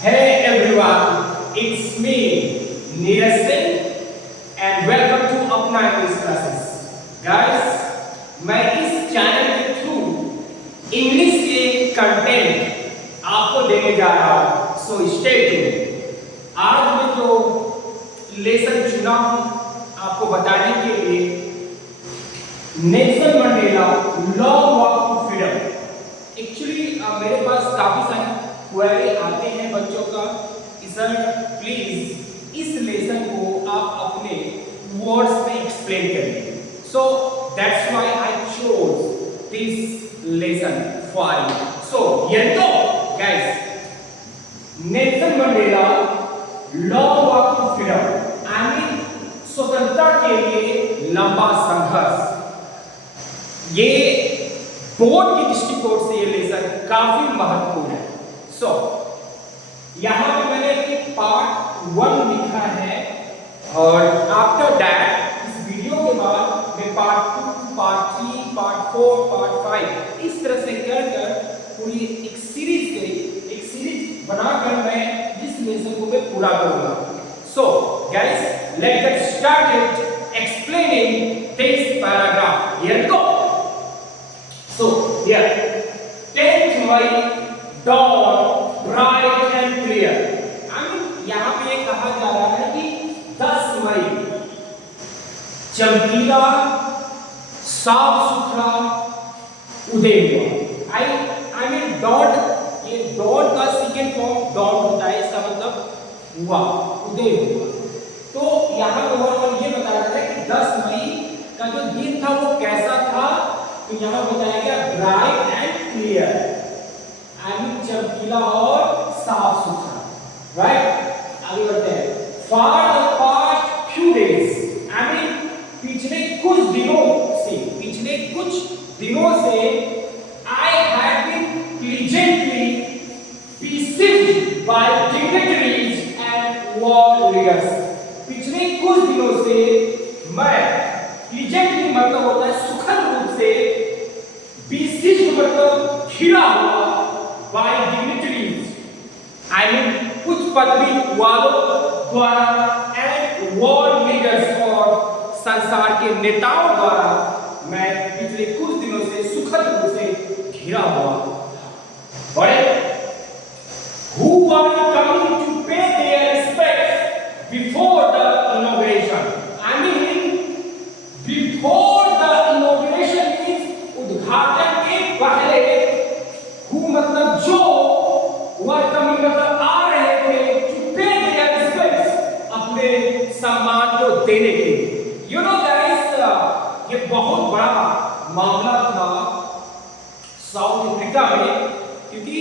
Hey everyone, it's me, Neeraj Singh, and welcome to अपना English classes. Guys, मैं इस channel के through English के कंटेंट आपको देने जा रहा हूँ, सो स्टे ट्यून्ड। आज मैं जो लेसन चुना हूँ आपको बताने के लिए, Nelson Mandela long walk to freedom. Actually मेरे पास काफी सारे क्वेरी आते हैं बच्चों का कि सर प्लीज इस लेसन को आप अपने वर्ड्स में एक्सप्लेन करिए। So that's why I chose this lesson for you. So here go guys, Nelson Mandela long walk to freedom, I mean स्वतंत्रता के लिए लंबा संघर्ष। ये बोर्ड के दृष्टिकोण से ये लेसन काफी महत्वपूर्ण है। सो यहाँ पे मैंने पार्ट 1 लिखा है और आफ्टर दैट इस वीडियो के बाद मैं पार्ट 2, पार्ट 3, पार्ट 4, पार्ट 5 इस तरह से कर पूरी एक सीरीज बनाकर मैं इस लेसन को मैं पूरा करूंगा। So guys, let's get started explaining this paragraph. Here we go. So here, 10th May, dawn bright and clear. I mean, यहाँ पे ये कहा जा रहा है कि 10 मई चमकीला साफ सुथरा उदय हुआ। I mean dawn, ये dawn का सेकेंड फॉर्म dawn होता है, इसका मतलब हुआ, उदय हुआ। तो यहाँ पर ये बताया जा रहा है कि 10 मई का जो दिन था वो कैसा था, तो यहाँ बताया गया bright and clear, I mean चमकीला और साफ सुथरा। राइट, आगे बढ़ते हैं। For the past few days, I mean पिछले कुछ दिनों से I have been pleasantly besieged by dignitaries and world leaders. पिछले कुछ दिनों से मैं, प्लीजेंटली मतलब होता है सुखद रूप से, बेसिज्ड मतलब घिरा हुआ, बाय डिग्निटरीज आई मीन उच्च पदवी वालों द्वारा एंड वर्ल्ड लीडर्स और संसार के नेताओं द्वारा मैं पिछले कुछ दिनों से सुखद रूप से घिरा हुआ। बड़े who are coming to pay their respects before the inauguration, I mean before the inauguration means उद्घाटन के पहले, who मतलब जो, were coming मतलब आ रहे थे, to pay their respects अपने सम्मान को देने के लिए। You know guys, ये बहुत बड़ा मामला था साउथ अफ्रीका में, क्योंकि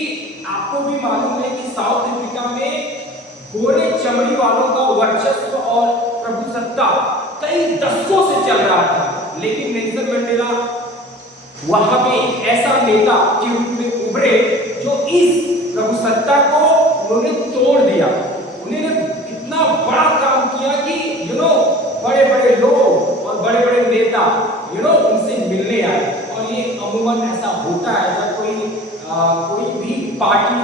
आपको भी मालूम है कि साउथ अफ्रीका में गोरे चमड़ी वालों का वर्चस्व और प्रभुसत्ता कई दशकों से चल रहा था, लेकिन नेल्सन मंडेला वहां पे एक ऐसा नेता के रूप में उभरे जो इस प्रभुसत्ता को उन्होंने तोड़ दिया। उन्होंने इतना बड़ा काम किया कि बड़े-बड़े लोग और बड़े-बड़े नेता उनसे मिलने आए। और ये अमूमन ऐसा होता है जब कोई भी पार्टी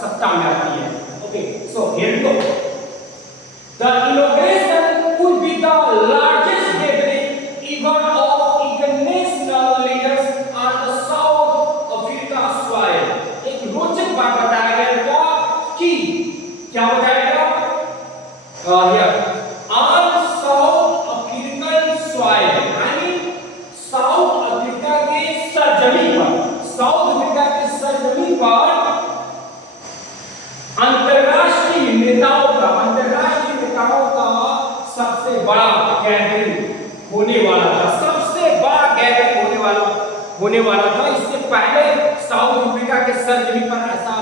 सत्ता में आती है। Okay, so here we go. The inauguration would be the largest gathering ever of international leaders on the South Africa soil। एक रोचक बात बताया गया था कि क्या बताया गया? on South African soil, I mean south Africa के सरजमीन पर, साउथ अफ्रीका के सरजमीन पर अंतरराष्ट्रीय नेताओं का सबसे बड़ा गैदरिंग होने वाला था, होने वाला था। इससे पहले साउथ अफ्रीका के सरजमीन पर ऐसा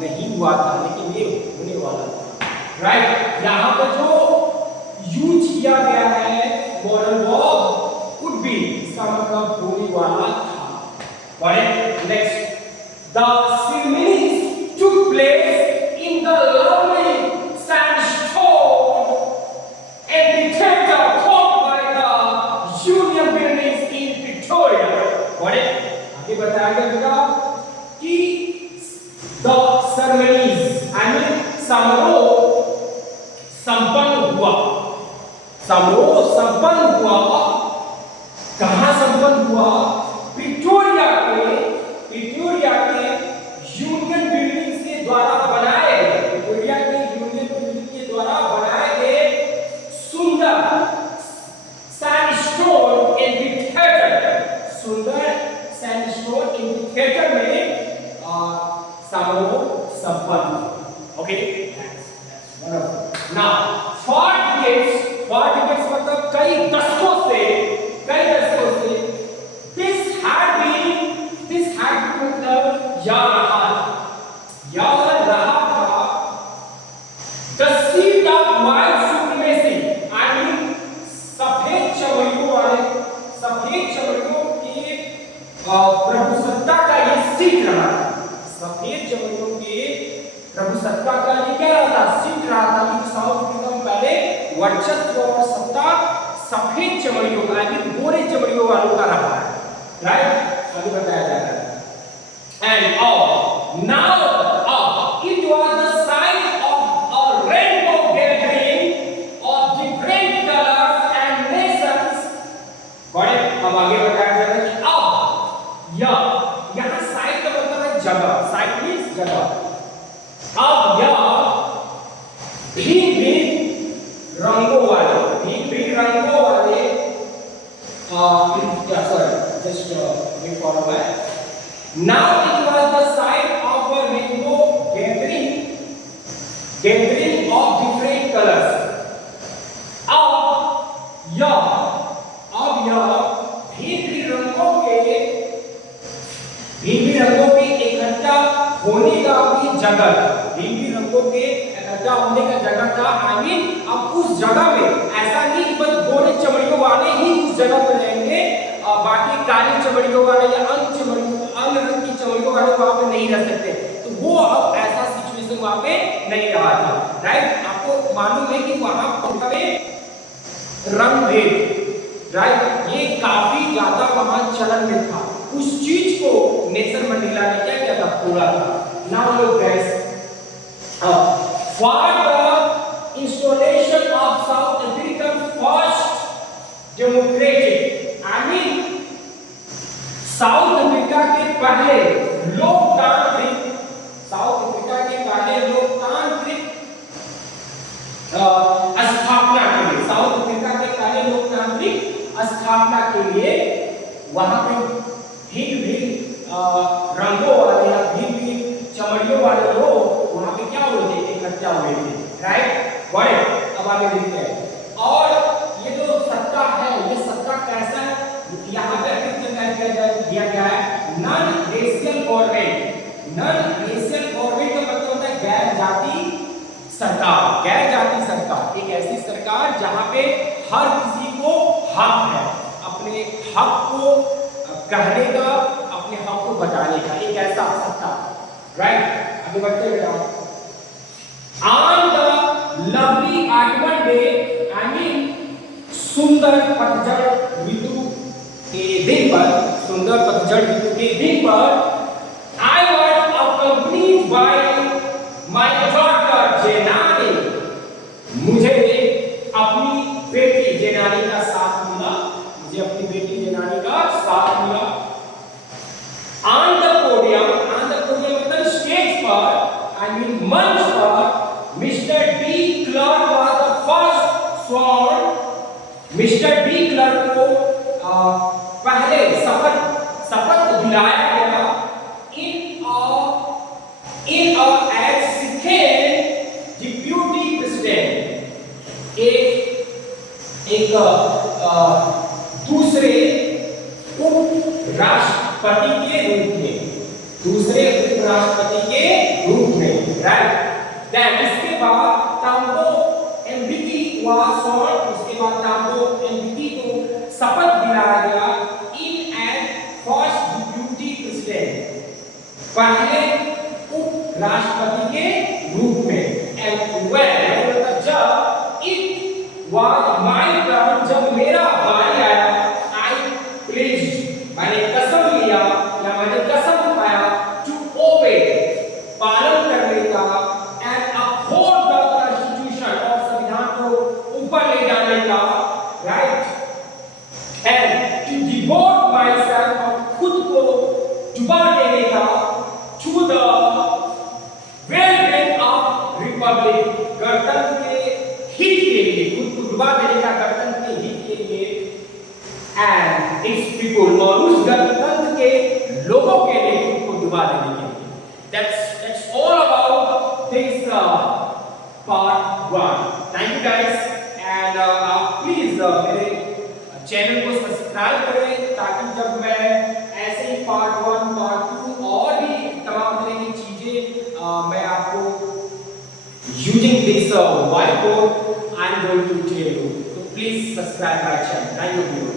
नहीं हुआ था, लेकिन ये होने वाला था। राइट, यहाँ पर जो यूज किया गया है मॉडल वर्ब वुड बी, इसका मतलब होने वाला था। Right, next, the ceremonies took place in the lovely sandstone amphitheater formed by the Union Buildings in Pretoria। आगे बताया गया कि द सेरेमनीज, आई मीन समारोह संपन्न हुआ। समारोह संपन्न हुआ कहां संपन्न हुआ? विक्टोरिया के यूनियन बिल्डिंग के द्वारा बनाए गए, विक्टोरिया के यूनियन बिल्डिंग के द्वारा बनाए गए सुंदर सैंडस्टोन एम्फीथिएटर, सुंदर सैंडस्टोन एम्फीथिएटर में समारोह संपन्न। ओके, नाउ फॉर डिकेड्स मतलब कई दशकों से दिस हैड मतलब यह रहा था the seat of white supremacy, I mean सफेद चमड़ियों के प्रभुसत्ता का ये सीट रहा था। सफेद चमड़ियों के प्रभुसत्ता का ये क्या रहा था? सीट रहा था कि साउथ अफ्रीका में पहले वर्चस्व और सत्ता सफेद चमड़ियों का, यानी गोरे चमड़ियों वालों का रहा है, राइट? अभी बताया जा रहा है। And now it was the site of a rainbow gathering of different colors and nations. बड़े अब आगे बताया जा रहा है कि अब यहाँ साइट का मतलब है जगह, साइट मीन्स जगह। अब यह भिन्न रंगों वाले just wait for a while. Now it was the site of a rainbow gathering of different colors. अब यह भिन्न रंगों के इकट्ठा होने का भी जगह, भिन्न रंगों के इकट्ठा होने का जगह था। आई मीन अब उस जगह में ऐसा नहीं कि बस गोरे चमड़ियों वाले ही उस जगह पर रहेंगे, बाकी काली चमड़ियों वाले या अन्य रंग की चमड़ियों वाले वहां पे नहीं रह सकते। तो वो अब ऐसा सिचुएशन वहां पे नहीं रहा था, राइट? आपको मालूम है कि वहां पे रंग भेद, राइट, ये काफी ज्यादा वहां चलन में था। उस चीज को नेल्सन मंडेला ने क्या किया था? पूरा था। Now look guys, for the installation of south African first democratic, I mean south Africa के पहले लोकतांत्रिक स्थापना के लिए वहां पे भिन्न रंगों वाले या भिन्न चमड़ियों वाले लोग वहां पे क्या हुए थे? इकट्ठा हुए थे, राइट? बड़े अब आगे देखते हैं। और ये जो सत्ता है, ये सत्ता कैसा है? यहाँ पे दिया गया है non racial government. Non racial government का मतलब होता है गैर जाति सरकार। गैर जाति सरकार एक ऐसी सरकार जहां पे हर किसी को हक है अपने हक को कहने का, अपने हक को बताने का, एक ऐसा सत्ता, राइट? आगे बढ़ते हैं बेटा। On the lovely ottoman day, I mean सुंदर पतझड़ ऋतु के दिन पर, सुंदर पतझड़ ऋतु के दिन पर I was accompanied by my daughter जेनानी। मुझे अपनी बेटी जेनानी का साथ मिला, मुझे अपनी बेटी जेनानी का साथ मिला। ऑन द पोडियम मतलब स्टेज पर, आई मीन मंच पर, mister de Klerk was the first sworn. Mister de Klerk को पहले शपथ दिलाया गया इन एज सेकेंड डिप्यूटी प्रेसिडेंट, एक दूसरे उपराष्ट्रपति के रूप में, राइट? देन इसके बाद तांबो एम्बिकी वाज सॉल्व। उसके बाद तांबो एम्बिकी को शपथ दिलाया गया इन एज फर्स्ट डिप्यूटी प्रेसिडेंट, पहले उपराष्ट्रपति के रूप में। एंड व्हेन जब इट वाज माय टर्न, जब मेरा बारी आया, आई प्लेज्ड, मैंने कसम लिया या मैंने कसम उठाया टू ओबे, पालन करने का, एंड अपहोल्ड दुआ देने का गणतंत्र के हित के लिए एंड इट्स पीपल और उस गणतंत्र के लोगों के लिए खुद को दुआ देने के लिए। That's all about this part 1. Thank you guys and आप प्लीज मेरे चैनल को सब्सक्राइब करें ताकि जब मैं ऐसे ही पार्ट 1 पार्ट 2 और भी तमाम तरह की चीजें मैं आपको using this whiteboard I am going to tell you. So please subscribe my channel. Thank you.